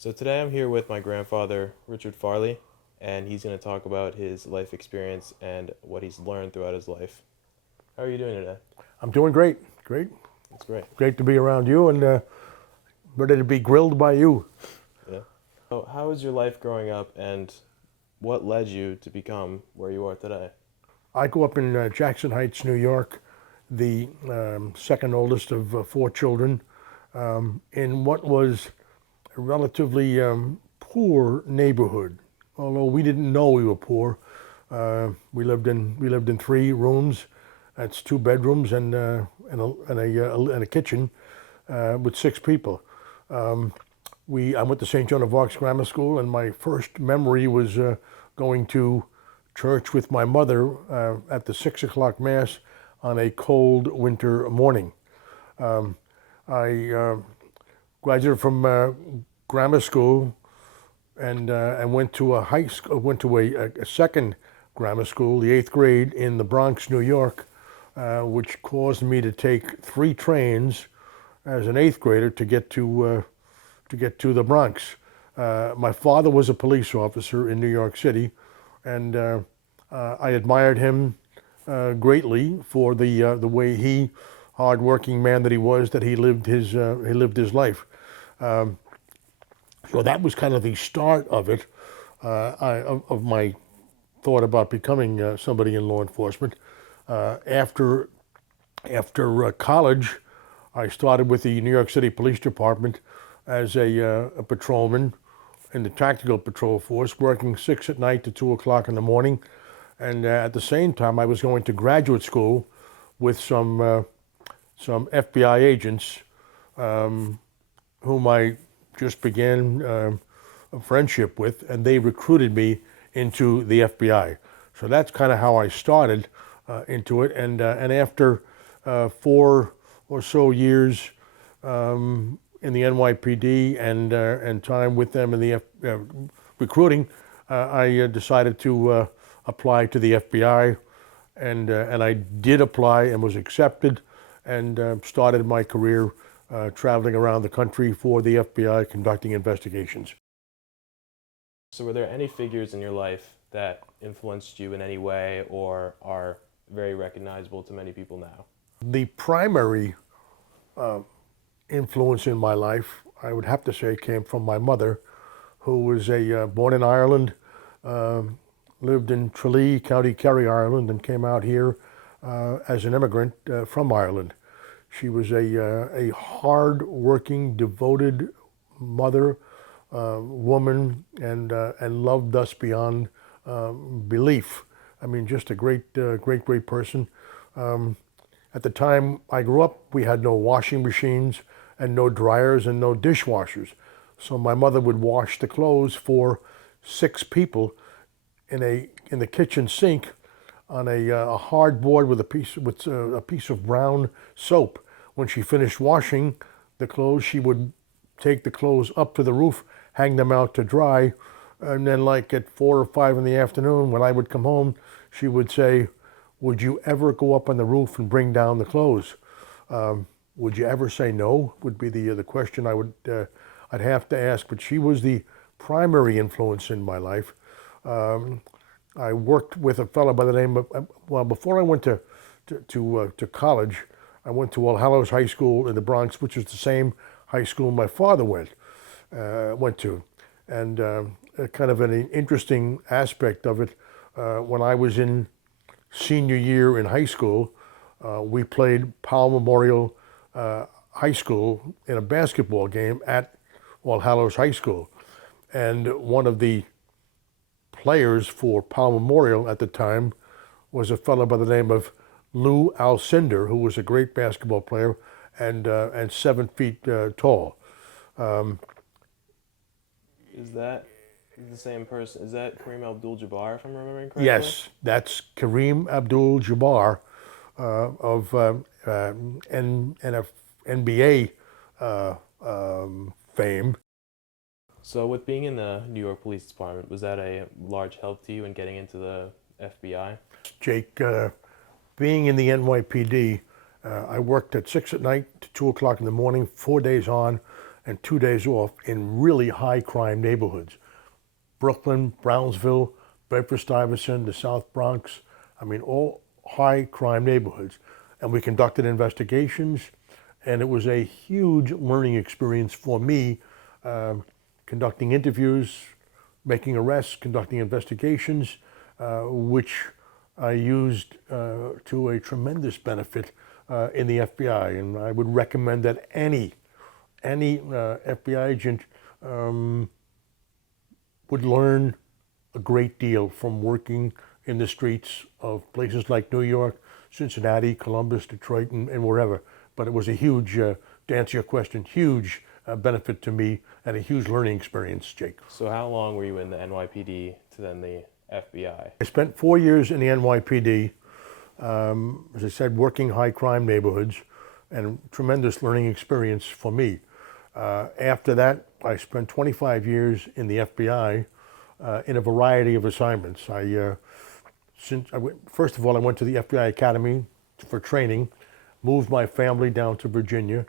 So today I'm here with my grandfather, Richard Farley, and he's going to talk about his life experience and what he's learned throughout his life. How are you doing today? I'm doing great. Great. That's great. Great to be around you and ready to be grilled by you. Yeah. So how was your life growing up and what led you to become where you are today? I grew up in Jackson Heights, New York, the second oldest of four children, in what was a relatively poor neighborhood. Although we didn't know we were poor, we lived in three rooms. That's two bedrooms and a kitchen with six people. I went to St. Joan of Arc's Grammar School, and my first memory was going to church with my mother at the 6 o'clock mass on a cold winter morning. I graduated from grammar school and went to a high school, went to a second grammar school, the eighth grade in the Bronx, New York, which caused me to take three trains as an eighth grader to get to the Bronx. My father was a police officer in New York City, and I admired him greatly for the way hardworking man that he was, that he lived his life. So that was kind of the start of it, of my thought about becoming somebody in law enforcement. After college, I started with the New York City Police Department as a patrolman in the tactical patrol force, working 6 at night to 2 o'clock in the morning. And at the same time, I was going to graduate school with some FBI agents whom I just began a friendship with, and they recruited me into the FBI. So that's kind of how I started into it. And after 4 or so years in the NYPD and time with them in the recruiting, I decided to apply to the FBI, and I did apply and was accepted, and started my career traveling around the country for the FBI conducting investigations. So were there any figures in your life that influenced you in any way or are very recognizable to many people now? The primary influence in my life, I would have to say, came from my mother, who was born in Ireland, lived in Tralee, County Kerry, Ireland, and came out here as an immigrant from Ireland. She was a hard-working, devoted mother, woman, and loved us beyond belief. I mean, just a great person. At the time I grew up, we had no washing machines and no dryers and no dishwashers. So my mother would wash the clothes for six people in the kitchen sink on a hard board with a piece of brown soap. When she finished washing the clothes, she would take the clothes up to the roof, hang them out to dry, and then, like at 4 or 5 in the afternoon, when I would come home, she would say, "Would you ever go up on the roof and bring down the clothes? Would you ever say no?" Would be the question I'd have to ask. But she was the primary influence in my life. I worked with a fellow by the name of, well, before I went to college, I went to All Hallows High School in the Bronx, which is the same high school my father went to. And kind of an interesting aspect of it, when I was in senior year in high school, we played Powell Memorial High School in a basketball game at All Hallows High School. And one of the players for Powell Memorial at the time was a fellow by the name of Lou Alcindor, who was a great basketball player and 7 feet tall. Is that the same person? Is that Kareem Abdul-Jabbar, if I'm remembering correctly? Yes, that's Kareem Abdul-Jabbar of NBA fame. So with being in the New York Police Department, was that a large help to you in getting into the FBI? Jake, being in the NYPD, I worked at 6 at night to 2 o'clock in the morning, 4 days on and 2 days off in really high crime neighborhoods. Brooklyn, Brownsville, Bedford-Stuyvesant, the South Bronx. I mean, all high crime neighborhoods. And we conducted investigations, and it was a huge learning experience for me, conducting interviews, making arrests, conducting investigations, which I used to a tremendous benefit in the FBI. And I would recommend that any FBI agent would learn a great deal from working in the streets of places like New York, Cincinnati, Columbus, Detroit, and wherever. But it was a huge, to answer your question, huge benefit to me and a huge learning experience, Jake. So how long were you in the NYPD to then the FBI? I spent 4 years in the NYPD, as I said, working high crime neighborhoods, and tremendous learning experience for me. After that, I spent 25 years in the FBI in a variety of assignments. First of all, I went to the FBI Academy for training, moved my family down to Virginia.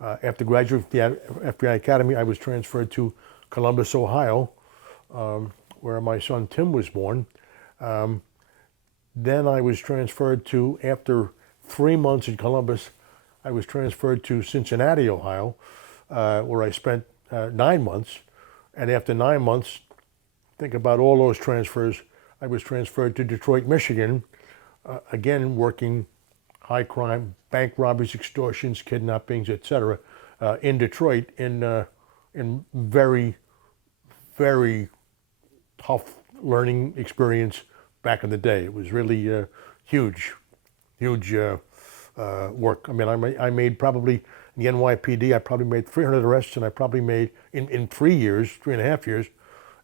After graduating from the FBI Academy, I was transferred to Columbus, Ohio, where my son Tim was born. Then I was transferred to, after 3 months in Columbus, I was transferred to Cincinnati, Ohio, where I spent 9 months. And after 9 months, think about all those transfers, I was transferred to Detroit, Michigan, again working high crime, bank robberies, extortions, kidnappings, etc. In Detroit, in very, very tough learning experience back in the day. It was really huge work. I mean, I made probably, in the NYPD, I probably made 300 arrests, and I probably made, in 3 years, 3.5 years,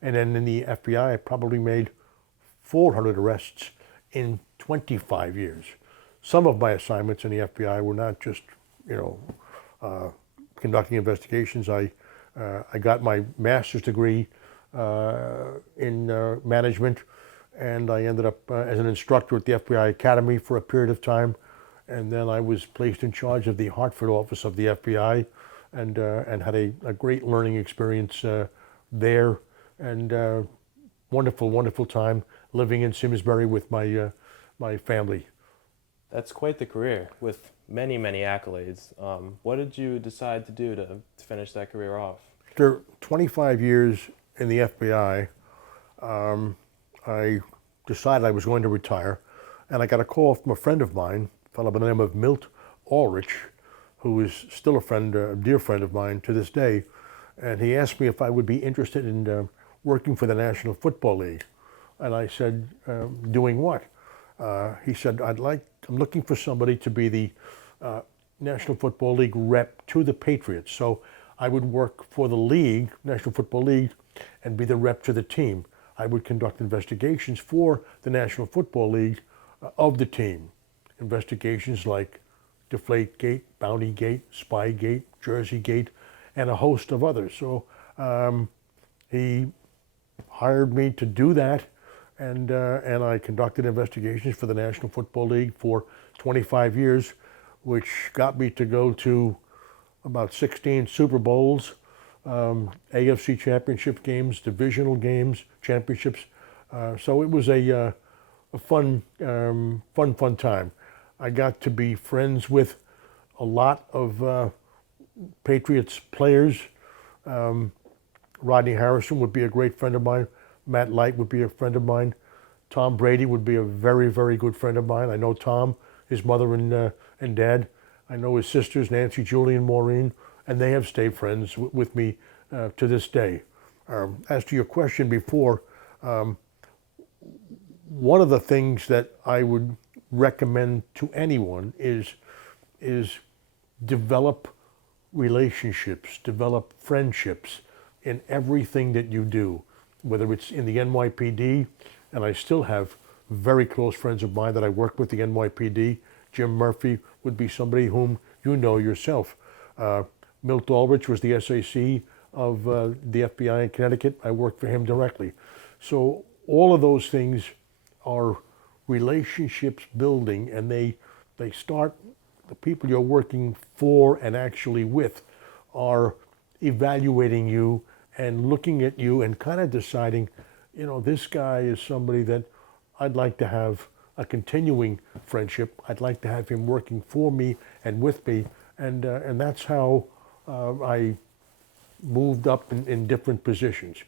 and then in the FBI, I probably made 400 arrests in 25 years. Some of my assignments in the FBI were not just, conducting investigations. I got my master's degree in management, and I ended up as an instructor at the FBI Academy for a period of time, and then I was placed in charge of the Hartford office of the FBI, and had a great learning experience there, and wonderful time living in Simsbury with my family. That's quite the career with many accolades. What did you decide to do to finish that career off? After 25 years in the FBI, I decided I was going to retire, and I got a call from a friend of mine, a fellow by the name of Milt Ulrich, who is still a dear friend of mine to this day, and he asked me if I would be interested in working for the National Football League. And I said, doing what? He said, I'm looking for somebody to be the National Football League rep to the Patriots. So I would work for the league, National Football League, and be the rep to the team. I would conduct investigations for the National Football League of the team. Investigations like Deflategate, Bountygate, Spygate, Jerseygate, and a host of others. So he hired me to do that, and I conducted investigations for the National Football League for 25 years, which got me to go to about 16 Super Bowls, AFC championship games, divisional games, championships. So it was a fun time. I got to be friends with a lot of Patriots players. Rodney Harrison would be a great friend of mine. Matt Light would be a friend of mine. Tom Brady would be a very good friend of mine. I know Tom, his mother and dad. I know his sisters, Nancy, Julie, and Maureen, and they have stayed friends with me to this day. As to your question before, one of the things that I would recommend to anyone is develop relationships, develop friendships in everything that you do, whether it's in the NYPD, and I still have very close friends of mine that I work with the NYPD. Jim Murphy would be somebody whom you know yourself. Milt Ulrich was the SAC of the FBI in Connecticut. I worked for him directly. So all of those things are relationships building, and they start, the people you're working for and actually with are evaluating you and looking at you and kind of deciding, this guy is somebody that I'd like to have a continuing friendship. I'd like to have him working for me and with me, and that's how I moved up in different positions.